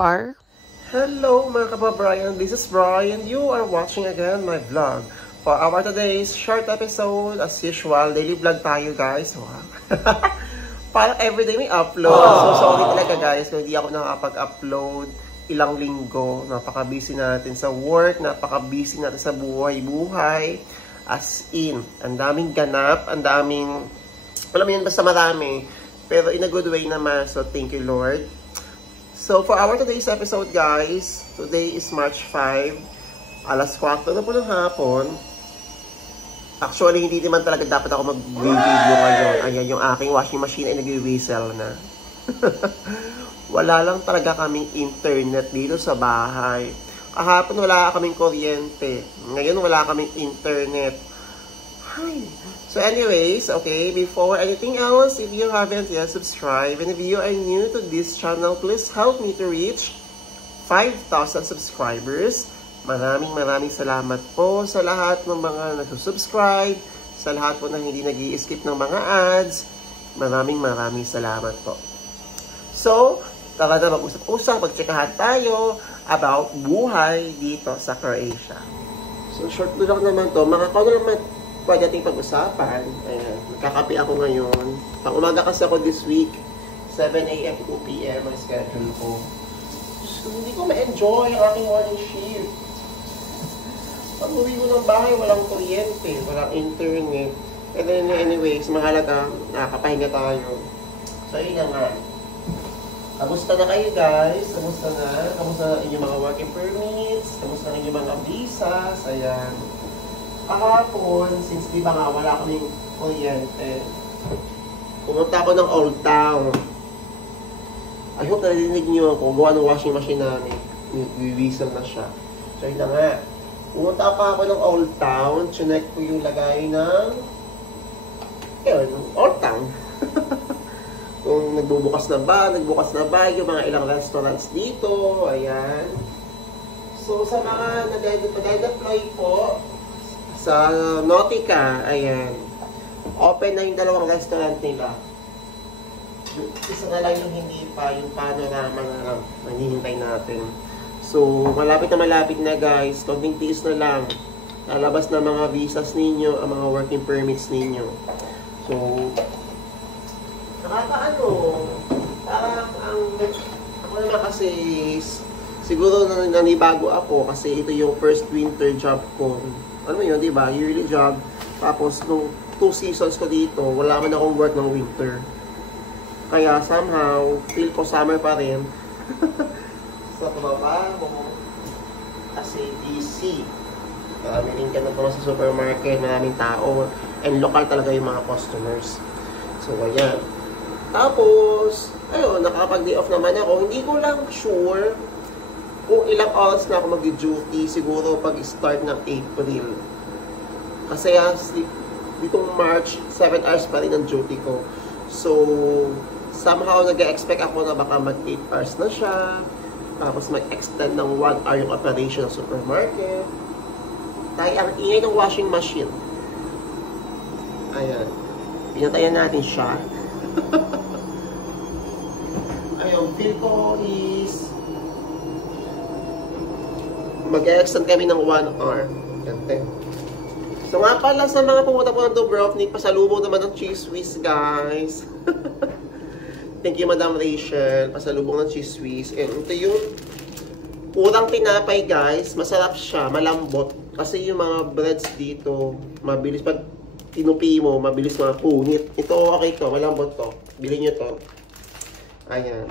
car. Hello mga kababayan, this is Brian. You are watching again my vlog. For our today's short episode, as usual, daily vlog tayo guys. Wow. Parang everyday may upload. So sorry talaga guys kung hindi ako nakapag-upload ilang linggo. Napaka-busy natin sa work, napaka-busy natin sa buhay-buhay. As in, ang daming ganap, ang daming, alam mo yun, basta marami. Pero in a good way naman, so thank you Lord. So for our today's episode guys, today is March 5, alas 4 na po ng hapon. Actually, hindi naman talaga dapat ako mag-video ngayon. Ayan, yung aking washing machine ay nag-whistle na. Wala lang talaga kaming internet dito sa bahay. Kahapon wala kaming kuryente. Ngayon wala kaming internet. Hi. So anyways, okay, before anything else, if you haven't yet subscribed, and if you are new to this channel, please help me to reach 5,000 subscribers. Maraming salamat po sa lahat ng mga nagsusubscribe, sa lahat po na hindi nag-i-skip ng mga ads. Maraming salamat po. So, tara na mag-usap-usap, magtsikahan tayo about buhay dito sa Croatia. So, short lang naman to. Mga kano naman pwede natin pag-usapan. Ayan, magkakape ako ngayon. Pang-umaga kasi ako this week. 7 AM to 2 PM ang schedule ko. So, hindi ko ma-enjoy ang aking morning shift. Pag uwi ko ng bahay, walang kuryente, walang internet. And then, anyways, mahalaga, nakakapahinga tayo. So, yun na nga. Kamusta na kayo guys? Kamusta na? Kamusta na inyong mga working permits? Kamusta na inyong mga visas? Ayan. Kahapon, since di ba nga wala kaming kuryente, pumunta ako ng Old Town. I hope narinig niyo ako. Gawa ng washing machine namin. Nag-whistle na siya. So yun na nga. Pumunta pa ako ng Old Town. Chinek ko yung lagay ng Old Town. Kung nagbubukas na ba, yung mga ilang restaurants dito. Ayan. So sa mga nag-deploy po, sa Nautica, ayan, open na yung dalawang restaurant nila. Isa na lang yung hindi pa, yung panorama na lang, nanihintay natin. So, malapit na guys, konting tiis na lang. Lalabas na mga visas ninyo, ang mga working permits ninyo. So, nakakaano, parang ako naman kasi, siguro nanibago ako kasi ito yung first winter job ko. Ano yun, di ba? Yearly job. Tapos, nung 2 seasons ko dito, wala man akong work ng winter. Kaya, somehow, feel ko summer pa rin. Sa trabaho. Kasi, DC. Maraming rin ka na sa supermarket, maraming tao. And local talaga yung mga customers. So, ayan. Tapos, ayun, nakapag-day off naman ako. Hindi ko lang sure kung ilang oras na ako mag-duty, siguro pag-start ng April. Kasi ditong March, 7 hours pa rin ang duty ko. So, somehow nag-expect ako na baka mag-8 hours na siya. Tapos mag-extend ng 1 hour yung operation ng supermarket. Tayo ang ingay ng washing machine. Ayan. Pinatayan natin siya. Ayun, feel ko is mag-extend kami ng 1 hour. Gante. So nga pala sa mga pumunta po ng Dubrovnik, pasalubong naman ng cheese whiz, guys. Thank you, Madam Rachel. Pasalubong ng cheese whiz. And ito yung urang tinapay, guys. Masarap siya, malambot. Kasi yung mga breads dito, mabilis pag tinupi mo, mabilis mga punit. Ito, okay to, malambot to. Bilhin nyo to. Ayan.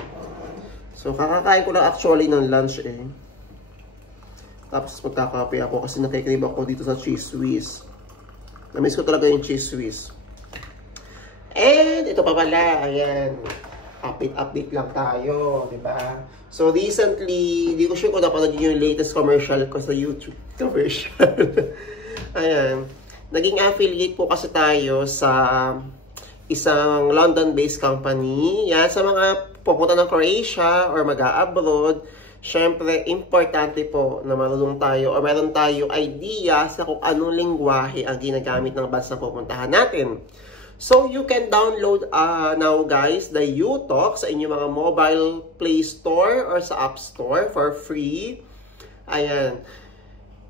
So, kakakain ko lang actually ng lunch eh. Tapos magkakape ako kasi nakikrib ako dito sa cheese whiz. Namiss ko talaga yung cheese whiz. And ito pa pala, ayan. Update lang tayo, di ba? So recently, di ko sure kung napanood yung latest commercial ko sa YouTube. Commercial. Ayan. Naging affiliate po kasi tayo sa isang London-based company. Yan, sa mga pupunta ng Croatia or mag-a-abroad, syempre, importante po na marunong tayo o meron tayo idea sa kung anong lingwahe ang ginagamit ng bansa na pupuntahan natin. So, you can download now guys, the UTalk sa inyong mga mobile Play Store or sa App Store for free. Ayan.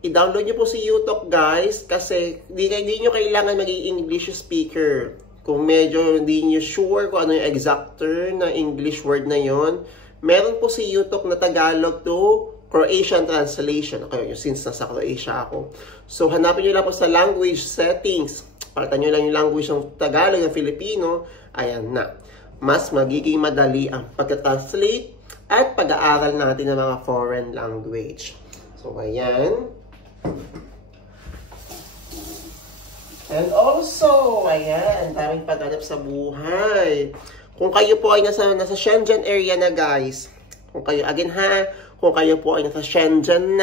I-download nyo po si UTalk guys kasi di nyo kailangan maging English speaker. Kung medyo hindi nyo sure kung ano yung exact term na English word na yon, meron po si UTalk na Tagalog to Croatian translation. Okay, since nasa Croatia ako. So, hanapin nyo lang po sa language settings. Palitan nyo lang yung language ng Tagalog, ng Filipino, ayan na. Mas magiging madali ang pagka-translate at pag-aaral natin ng mga foreign language. So, ayan. And also, ayan, daming paghanap sa buhay. Kung kayo po ay nasa Shenzhen area na, guys. Kung kayo, again ha, kung kayo po ay nasa Shenzhen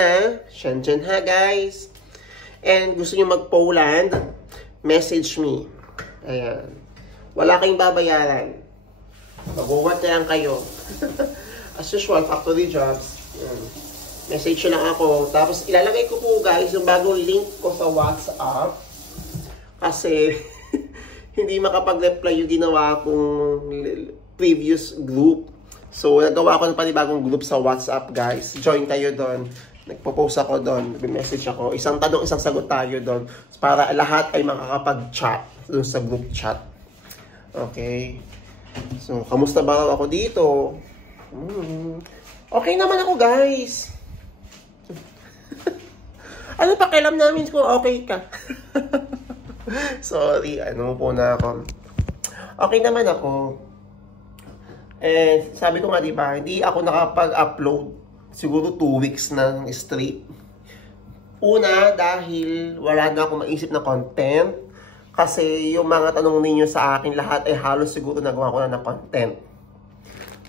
ha, guys. And gusto nyo mag-Poland, message me. Ayan. Wala kayong babayaran. Mag-work na lang kayo. As usual, factory jobs. Ayan. Message lang ako. Tapos, ilalagay ko po guys yung bagong link ko sa WhatsApp. Kasi, hindi makapag-reply yung ginawa kong previous group. So, nagawa ko ng panibagong group sa WhatsApp guys. Join kayo doon. Nagpo-post ako doon, nag-message ako. Isang tanong, isang sagot tayo doon. Para lahat ay makakapag-chat doon sa group chat. Okay. So, kamusta ba ako dito? Okay naman ako, guys. Ano pa, kailam namin kung okay ka? Sorry, ano po na ako. Okay naman ako. Sabi ko nga, diba, hindi ako nakapag-upload siguro 2 weeks na straight. Una, dahil wala na akong maisip na content. Kasi yung mga tanong ninyo sa akin, lahat ay halos siguro nagawa ko na content.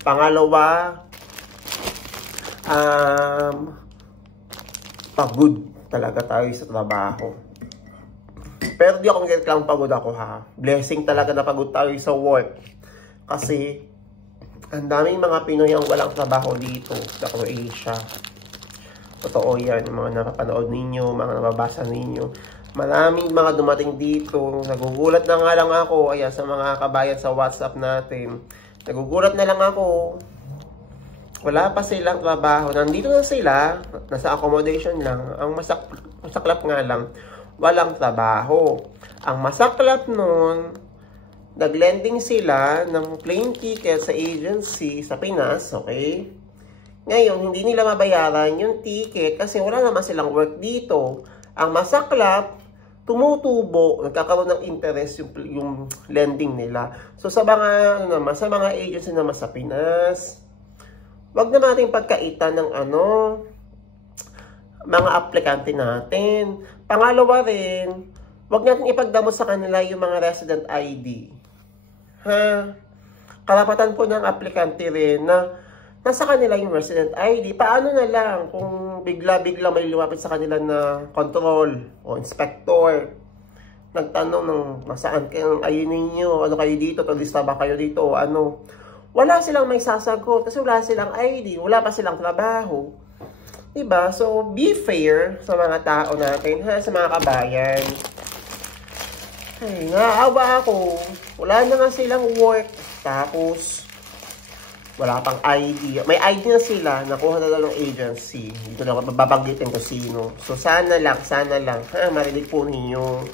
Pangalawa, pagod talaga tayo sa trabaho. Pero di ako nagkaklang pagod ako ha. Blessing talaga na pagod tayo sa work. Kasi ang daming mga Pinoy ang walang trabaho dito sa Croatia. Totoo yan, mga napapanood ninyo, mga nababasa ninyo. Maraming mga dumating dito. Nagugulat na nga lang ako, ayan, sa mga kabayan sa WhatsApp natin. Nagugulat na lang ako. Wala pa silang trabaho. Nandito na sila, nasa accommodation lang. Ang masaklap nga lang, walang trabaho. Ang masaklap nun, nag-lending sila ng plane ticket sa agency sa Pinas, okay? Ngayon, hindi nila mabayaran yung ticket kasi wala naman silang work dito. Ang masaklap, tumutubo, nagkakaroon ng interest yung lending nila. So, sa mga, sa mga agency naman sa Pinas, wag na natin pagkaitan ng mga aplikante natin. Pangalawa rin, wag natin ipagdamot sa kanila yung mga resident ID. Karapatan po ng aplikante rin na nasa kanila yung resident ID. Paano na lang kung bigla-bigla may lumapit sa kanila na control o inspector, nagtanong ng nasaan kayong ID ninyo, ano kayo dito, turista ba kayo dito, o ano. Wala silang may sasagot kasi wala silang ID, wala pa silang trabaho. Diba? So, be fair sa mga tao natin, sa mga kabayan. Ay, naawa ako. Wala na nga silang work. Tapos, wala pang ID. May ID na sila. Nakuha na lang ng agency. Dito na ako mababanggitin ko sino. So, sana lang. Marinig po ninyo.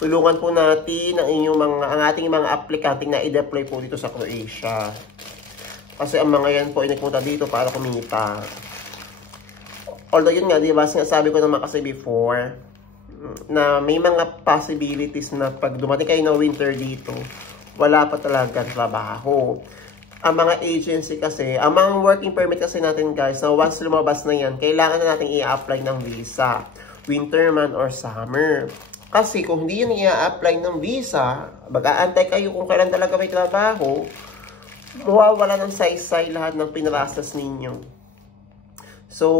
Tulungan po natin ang ating mga aplikante na i-deploy po dito sa Croatia. Kasi ang mga yan po ay nagpunta dito para kumita. Although yun nga, diba, sinasabi ko naman kasi before, na may mga possibilities na pag dumating kayo ng winter dito, wala pa talagang trabaho. Ang mga agency kasi, ang mga working permit kasi natin guys, so once lumabas na yan, kailangan na natin i-apply ng visa, winter man or summer. Kasi kung hindi yun i-apply ng visa, mag-aantay kayo kung kailan talaga may trabaho, mawawala ng saysay lahat ng pinrasas ninyo. So,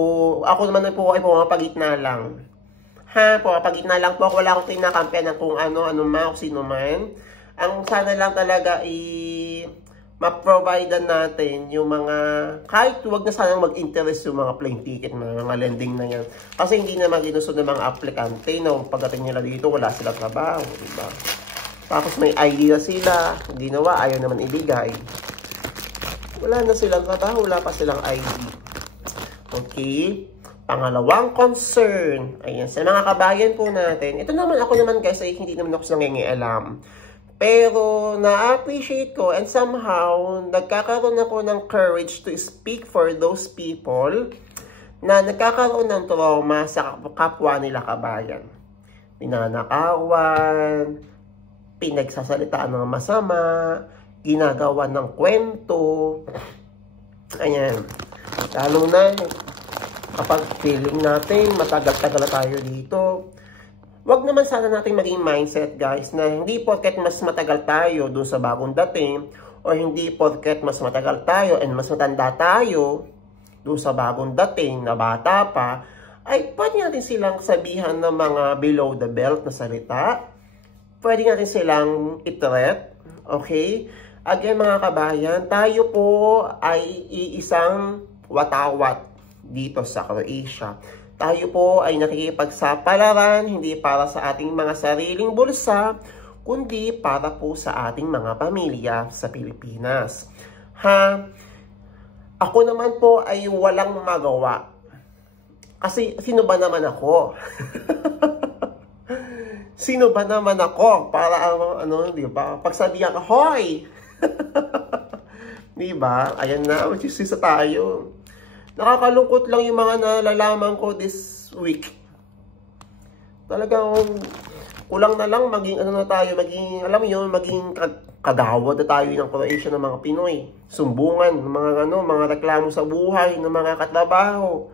ako naman po ay pumapagitna lang. Pumapagitna lang po ako. Wala akong tinakampiyan ng kung ano man, kung sino man. Ang sana lang talaga ma-provide natin yung mga, kahit huwag na sanang mag-interest yung mga plane ticket na mga lending na yan. Kasi hindi naman ginusto ng mga aplikante na pagdating nila dito, wala silang trabaho, diba? Tapos may ID na sila, ginawa, ayaw naman ibigay. Wala na silang trabaho, wala pa silang ID. Okay? Pangalawang concern, ayan, sa mga kabayan po natin, ito naman ako naman guys, ay hindi naman ako nangingialam. Pero na-appreciate ko and somehow, nagkakaroon ako ng courage to speak for those people na nagkakaroon ng trauma sa kapwa nila kabayan. Pinanakawan, pinagsasalitaan ng masama, ginagawa ng kwento. Ayan. Lalo na kapag feeling natin matagal-tagal na tayo dito, wag naman sana natin maging mindset guys na hindi porket mas matagal tayo doon sa bagong dating o hindi porket mas matagal tayo and mas matanda tayo doon sa bagong dating na bata pa, ay pwede natin silang sabihan ng mga below the belt na salita. Pwede natin silang i-threat. Okay? Again mga kabayan, tayo po ay iisang watawat dito sa Croatia. Tayo po ay nakikipagsapalaran hindi para sa ating mga sariling bulsa, kundi para po sa ating mga pamilya sa Pilipinas. Ako naman po ay walang magawa. Kasi sino ba naman ako? Sino ba naman ako para di ba? Pagsabihan ka, hoy! Di ba? Ayan na, magsisisa tayo. Nakakalungkot lang yung mga nalalaman ko this week. Talagang kulang na lang maging maging kagawad na tayo ng Croatia ng mga Pinoy. Sumbungan ng mga reklamo sa buhay ng mga katrabaho.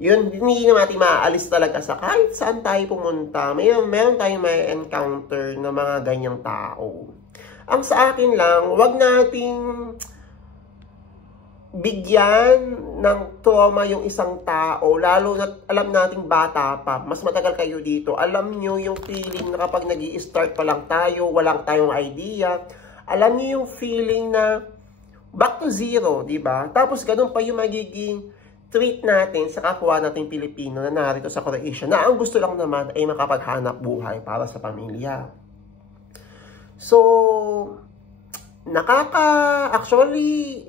Yun, hindi natin maaalis talaga sa kahit saan tayo pumunta. Meron tayong may encounter na mga ganyang tao. Ang sa akin lang, wag nating bigyan ng trauma yung isang tao, lalo na alam nating bata pa, mas matagal kayo dito. Alam nyo yung feeling na kapag nag-i-start pa lang tayo, walang tayong idea. Alam nyo yung feeling na back to zero, di ba? Tapos ganun pa yung magiging treat natin sa kapwa nating Pilipino na narito sa Croatia, na ang gusto lang naman ay makapaghanap buhay para sa pamilya. So, actually,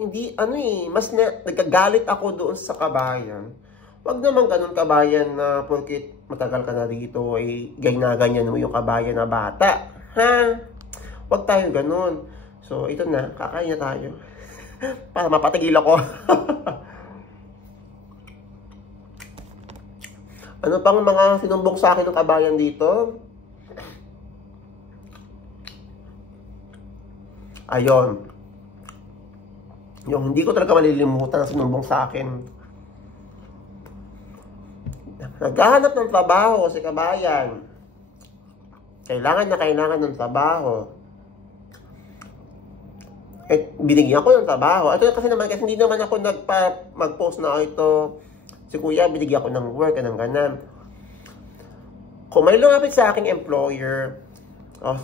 mas nagkagalit ako doon sa kabayan. Wag naman ganun kabayan na porkit matagal ka na dito, ay ganyan mo yung kabayan na bata. Wag tayo ganun. So, ito na, kakain na tayo. Para mapatigil ako. Ano pang mga sinumbong sa akin ng kabayan dito? Ayon. Yung hindi ko talaga malilimutan na sinumbong sa akin. Naghahanap ng trabaho si kabayan. Kailangan ng trabaho. Binigyan ko ng trabaho. Ito kasi hindi naman ako mag-post na ito. Si kuya, binigyan ko ng work, ng ganan. Kung may lumapit sa aking employer,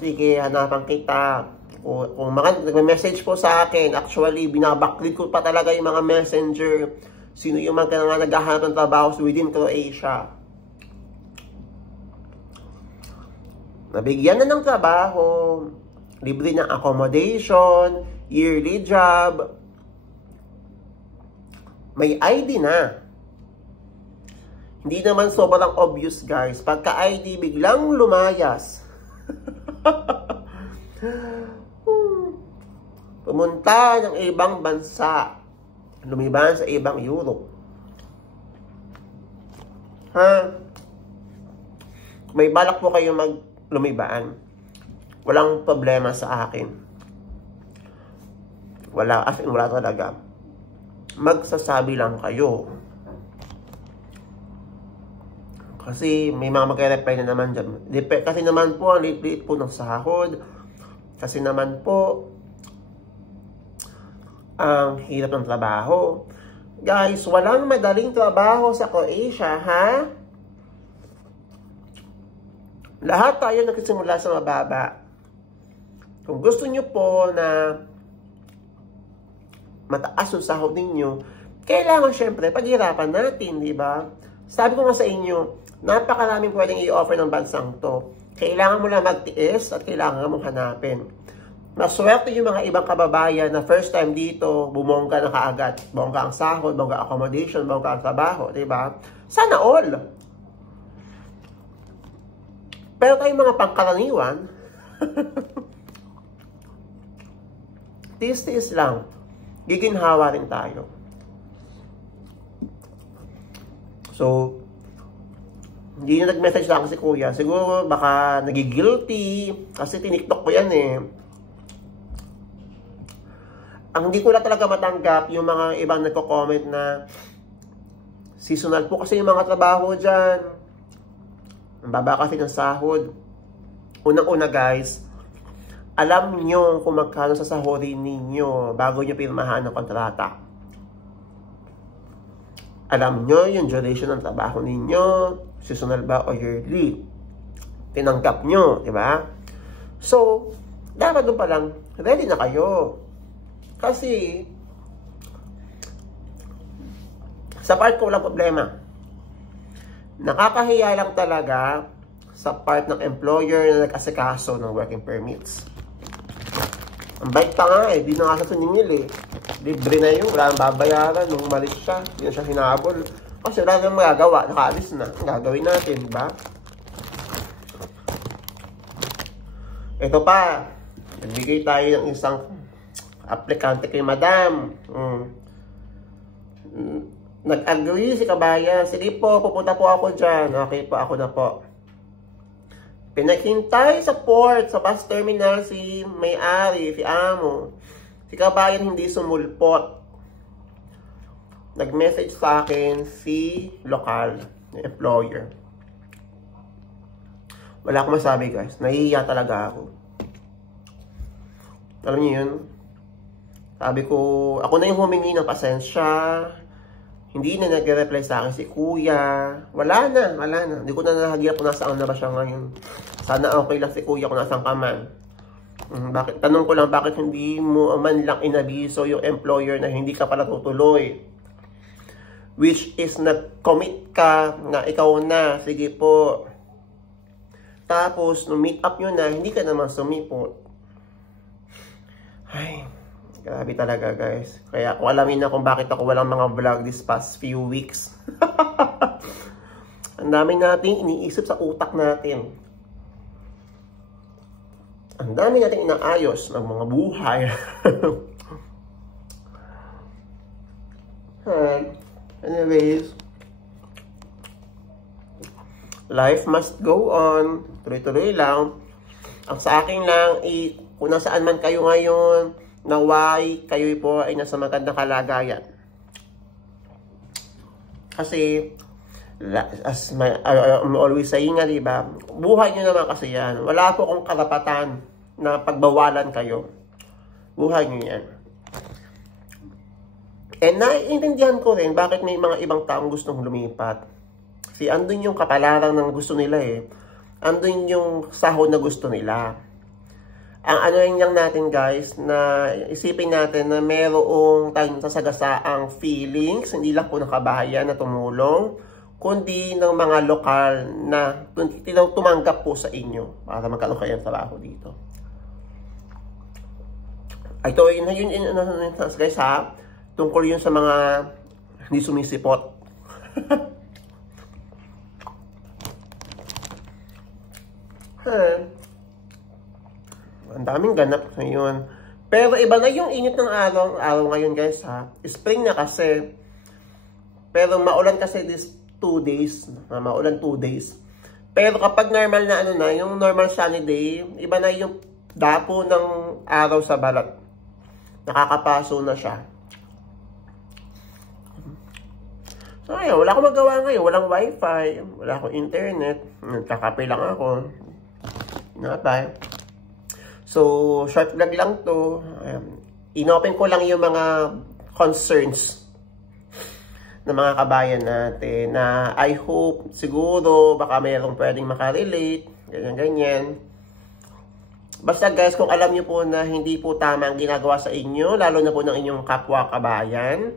sige, hanapan kita. Kung nag-message po sa akin, actually, binabaklit ko pa talaga yung mga messenger. Sino yung mga naghahanap ng trabaho within Croatia. Nabigyan na ng trabaho, libre ng accommodation, yearly job, may ID na. Hindi naman sobrang obvious guys. Pagka-ID, biglang lumayas. Pumunta ng ibang bansa. Lumiban sa ibang Europe. May balak po kayo lumibaan. Walang problema sa akin. Wala talaga. Magsasabi lang kayo. Kasi may mga magre-reply na naman dyan. Kasi naman po, ang liit po ng sahod. Kasi naman po, ang hirap ng trabaho. Guys, walang madaling trabaho sa Croatia, Lahat tayo nagsisimula sa mababa. Kung gusto nyo po na mataas yung sahod ninyo, kailangan syempre paghirapan natin, di ba? Sabi ko nga sa inyo, napakaraming pwedeng i-offer ng bansang to. Kailangan mo lang magtiis at kailangan mong hanapin. Maswerte yung mga ibang kababayan na first time dito, bumongga na kaagad. Bongga ang sahod, bongga accommodation, bongga ang trabaho, diba? Sana all. Pero tayong mga pangkaraniwan, tiis-tiis lang. Giginhawa rin tayo. So, hindi na nag-message sa akin si Kuya. Siguro baka nagigilty kasi tiniktok ko yan eh. Ang hindi ko na talaga matanggap yung mga ibang nagko-comment na seasonal po kasi yung mga trabaho dyan. Ang baba kasi ng sahod. Unang-una guys, alam nyo kung magkano sa sahodin ninyo bago nyo pirmahan ng kontrata. Alam nyo yung duration ng trabaho ninyo, seasonal ba o yearly. Tinanggap nyo, di ba? So, dapat doon pa lang, ready na kayo. Kasi, sa part ko walang problema. Nakakahiya lang talaga sa part ng employer na nag-asikaso ng working permits. Ang bait pa nga eh, di na nga sa siningil eh. Libre na yun, wala nang babayaran nung malis siya, di na siya hinabol. Kasi wala nang magagawa, nakaalis na. Ang gagawin natin, di ba? Ito pa, nagbigay tayo ng isang aplikante kay Madam. Nag-agree si Kabayan. Sige po, pupunta po ako dyan. Okay po, ako na po. Pinaghintay sa port, sa bus terminal si may-ari, si Amo. Si Kabayan hindi sumulpot. Nag-message sa akin si lokal, employer. Wala akong masabi guys. Nahihiya talaga ako. Alam niyo yun? Sabi ko, ako na yung humingi ng pasensya. Hindi na nag-reply sa akin si Kuya. Wala na. Hindi ko na nahagilap kung nasaan na ba siya ngayon. Sana okay lang si Kuya kung nasaan ka man. Tanong ko lang, bakit hindi mo man lang inabiso yung employer na hindi ka pala tutuloy? Which is nag-commit ka na ikaw na. Sige po. Tapos, nung meet up nyo na, hindi ka naman sumipot. Ay, grabe talaga guys. Kaya kung alamin na kung bakit ako walang mga vlog this past few weeks. Ang dami nating iniisip sa utak natin. Ang dami nating inaayos ng mga buhay. Anyways, life must go on. Tuloy-tuloy lang. Ang sa akin lang, kung nasaan man kayo ngayon, naway kayo po ay nasa magandang kalagayan. Kasi, as I'm always saying nga, diba, buhay nyo naman kasi yan. Wala po akong karapatan na pagbawalan kayo. Buhay nyo yan. And naiintindihan ko rin bakit may mga ibang taong gustong lumipat. Kasi andun yung kapalaran ng gusto nila eh. Andun yung sahod na gusto nila. Ang ano lang natin guys, na isipin natin na merong tayong sasagasaang feelings, hindi lang po ng kabahayan na tumulong, kundi ng mga lokal na tumanggap po sa inyo para magkaroon kayo ng trabaho dito. Ito yun guys ha, tungkol yun sa mga hindi sumisipot. Ang daming ganap ngayon. Pero iba na yung init ng araw ngayon guys ha. Spring na kasi. Pero maulan kasi this 2 days. Maulan 2 days. Pero kapag normal na ano na, yung normal sunny day, iba na yung dapo ng araw sa balat. Nakakapaso na siya. So ayun, wala akong magawa ngayon. Walang wifi. Wala akong internet. Nagkakape lang ako. Bye. So, short vlog lang to. Inopen ko lang yung mga concerns ng mga kabayan natin na I hope, siguro, baka mayroong pwedeng makarelate, ganyan-ganyan. Basta guys, kung alam nyo po na hindi po tama ang ginagawa sa inyo, lalo na po ng inyong kapwa kabayan,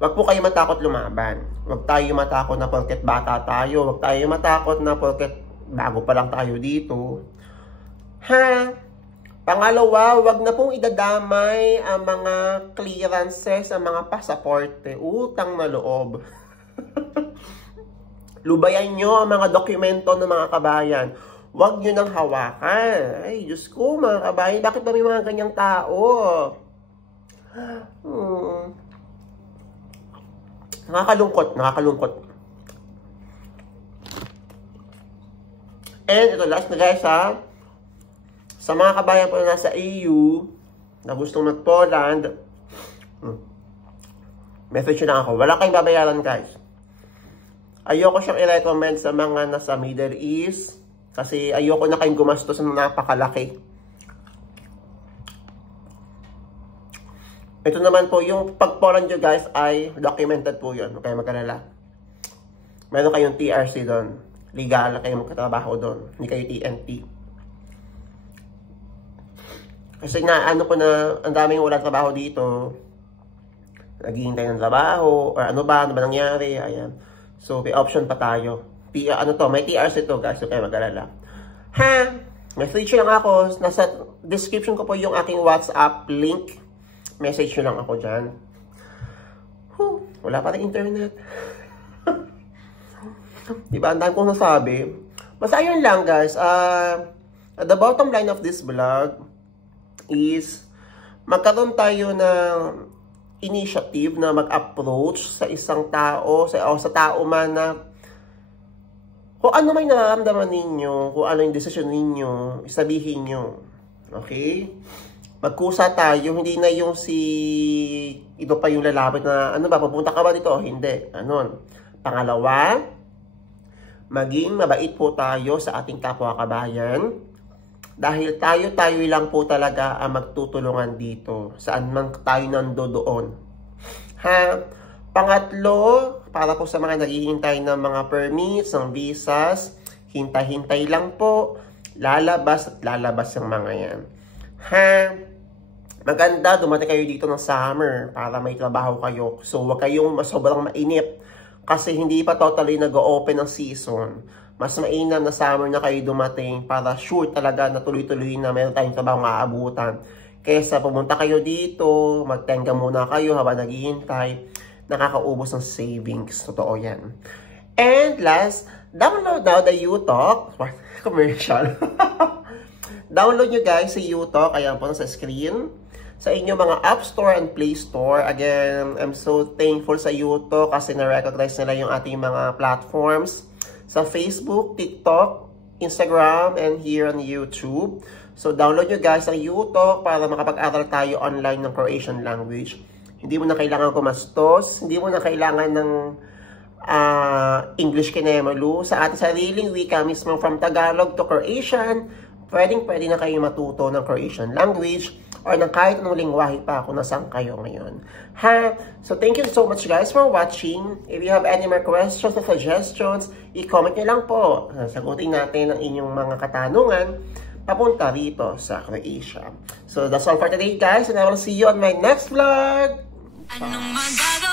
wag po kayo matakot lumaban. Wag tayo matakot na porket bata tayo. Wag tayo matakot na porket bago pa lang tayo dito. Ha? Pangalawa, wag na pong idadamay ang mga clearances, ang mga pasaporte, utang na loob. Lubayan nyo ang mga dokumento ng mga kabayan. Huwag nyo nang hawakan. Ay, Diyos ko, mga kabayan, bakit ba may mga ganyang tao? Nakakalungkot, nakakalungkot. And ito, last na guys ha. Sa mga kabayan po na nasa EU, na gustong mag-Poland, message na ako. Wala kayong babayaran guys. Ayoko siyang i-recommend sa mga nasa Middle East. Kasi ayoko na kayong gumastos ng napakalaki. Ito naman po, yung pag-Poland nyo guys ay documented po yun. Huwag kayong mag-alala. Meron kayong TRC doon. Legal na kayo magkatrabaho doon. Hindi kayo TNT. Kasi na ano ko na ang daming walang trabaho dito. Naghihintay ng trabaho or ano ba nangyari. Ayan. So may option pa tayo. May TRC to guys. So kayo mag-alala. Ha? Message lang ako. Nasa description ko po yung aking WhatsApp link. Message nyo lang ako dyan. Wala pa rin internet. Diba? Ang dami kong nasabi. Basta ayun lang guys. At the bottom line of this vlog is magkaroon tayo ng initiative na mag-approach sa isang tao o sa tao man na kung ano may nararamdaman ninyo, kung ano yung desisyon ninyo, isabihin nyo. Okay? Magkusa tayo, hindi na yung ito pa yung lalapit na, ano ba, pupunta ka ba dito? Hindi. Anon. Pangalawa, maging mabait po tayo sa ating kapwa-kabayan dahil tayo lang po talaga ang magtutulungan dito saan man tayo nandoon. Ha? Pangatlo, para po sa mga naghihintay ng mga permits, ng visas, hintay-hintay lang po, lalabas at lalabas yung mga yan. Ha? Maganda, dumating kayo dito ng summer para may trabaho kayo. So, huwag kayong sobrang mainip. Kasi hindi pa totally nag-open ang season. Mas mainam na summer na kayo dumating para sure talaga na tuloy-tuloy na meron tayong trabaho aabutan. Kesa pumunta kayo dito, magtenga muna kayo habang naghihintay, nakakaubos ng savings. Totoo yan. And last, download now the UTalk. Commercial. Download nyo guys sa UTalk. Ayan po sa screen. Sa inyo mga App Store and Play Store. Again, I'm so thankful sa UTalk kasi na-recognize nila yung ating mga platforms sa Facebook, TikTok, Instagram, and here on YouTube. So, download nyo guys ang UTalk para makapag-aral tayo online ng Croatian language. Hindi mo na kailangan gumastos, hindi mo na kailangan ng English kinemalu. Sa ating sariling wika mismo from Tagalog to Croatian, pwede na kayo matuto ng Croatian language or ng kahit anong lingwahe pa kung nasaan kayo ngayon. Ha? So, thank you so much guys for watching. If you have any more questions or suggestions, i-comment nyo lang po. Sagutin natin ang inyong mga katanungan papunta rito sa Croatia. So, that's all for today guys and I will see you on my next vlog. Bye.